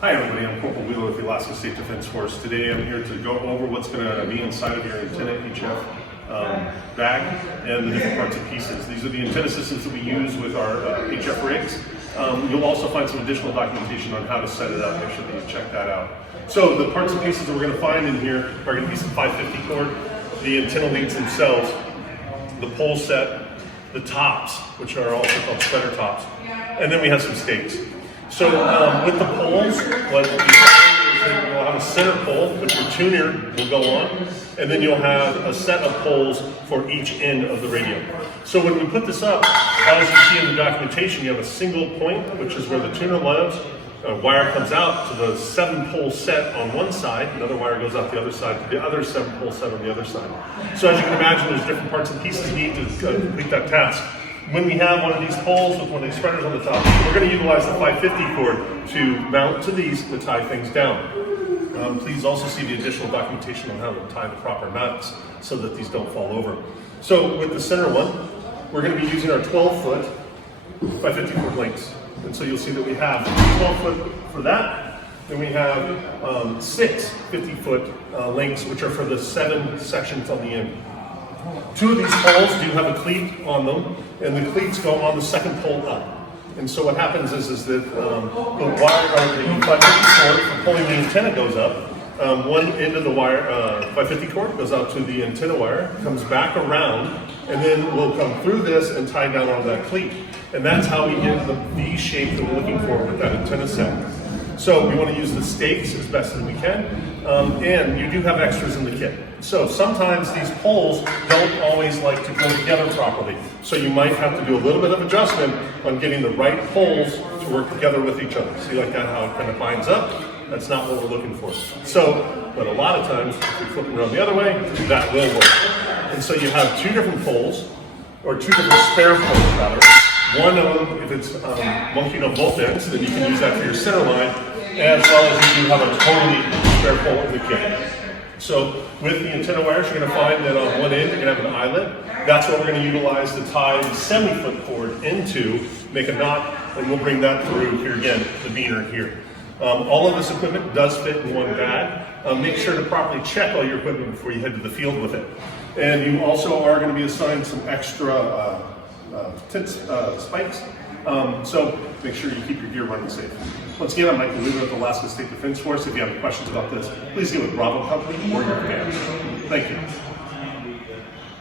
Hi everybody, I'm Corporal Wheeler with the Alaska State Defense Force. Today I'm here to go over what's going to be inside of your antenna HF bag and the different parts and pieces. These are the antenna systems that we use with our HF rigs. You'll also find some additional documentation on how to set it up. Make sure that you check that out. So the parts and pieces that we're going to find in here are going to be some 550 cord, the antenna leads themselves, the pole set, the tops, which are also called spreader tops, and then we have some stakes. So with the poles, what you find is that you'll have a center pole that your tuner will go on, and then you'll have a set of poles for each end of the radio. So when we put this up, as you see in the documentation, you have a single point, which is where the tuner lives. A wire comes out to the 7-pole set on one side, another wire goes out the other side to the other 7-pole set on the other side. So as you can imagine, there's different parts and pieces needed to complete that task. When we have one of these poles with one of these spreaders on the top, we're going to utilize the 550 cord to mount to these to tie things down. Please also see the additional documentation on how to tie the proper mounts so that these don't fall over. So with the center one, we're going to be using our 12-foot 550 cord lengths. And so you'll see that we have 12-foot for that, then we have 6 50-foot lengths, which are for the 7 sections on the end. 2 of these poles do have a cleat on them, and the cleats go on the second pole up. And so what happens is that the wire, the 550 cord for pulling the antenna goes up. One end of the wire, 550 cord goes out to the antenna wire, comes back around, and then we'll come through this and tie down on that cleat. And that's how we get the V shape that we're looking for with that antenna set. So we want to use the stakes as best as we can, and you do have extras in the kit. So sometimes these poles don't always like to go together properly. So you might have to do a little bit of adjustment on getting the right poles to work together with each other. See like that, how it kind of binds up? That's not what we're looking for. So, but a lot of times, if we flip it around the other way, that will work. And so you have 2 different poles, or 2 different spare poles rather. One of them, if it's monkeyed on both ends, then you can use that for your center line, as well as you do have a totally spare pole in the kit. So with the antenna wires, you're going to find that on one end you're going to have an eyelet. That's what we're going to utilize to tie the 70-foot cord into, make a knot, and we'll bring that through here again, the beaner here. All of this equipment does fit in one bag. Make sure to properly check all your equipment before you head to the field with it. And you also are going to be assigned some extra spikes. So make sure you keep your gear running safe. Once again, I'm Michael Wheeler with the Alaska State Defense Force. If you have any questions about this, please get with Bravo Company or your command. Thank you.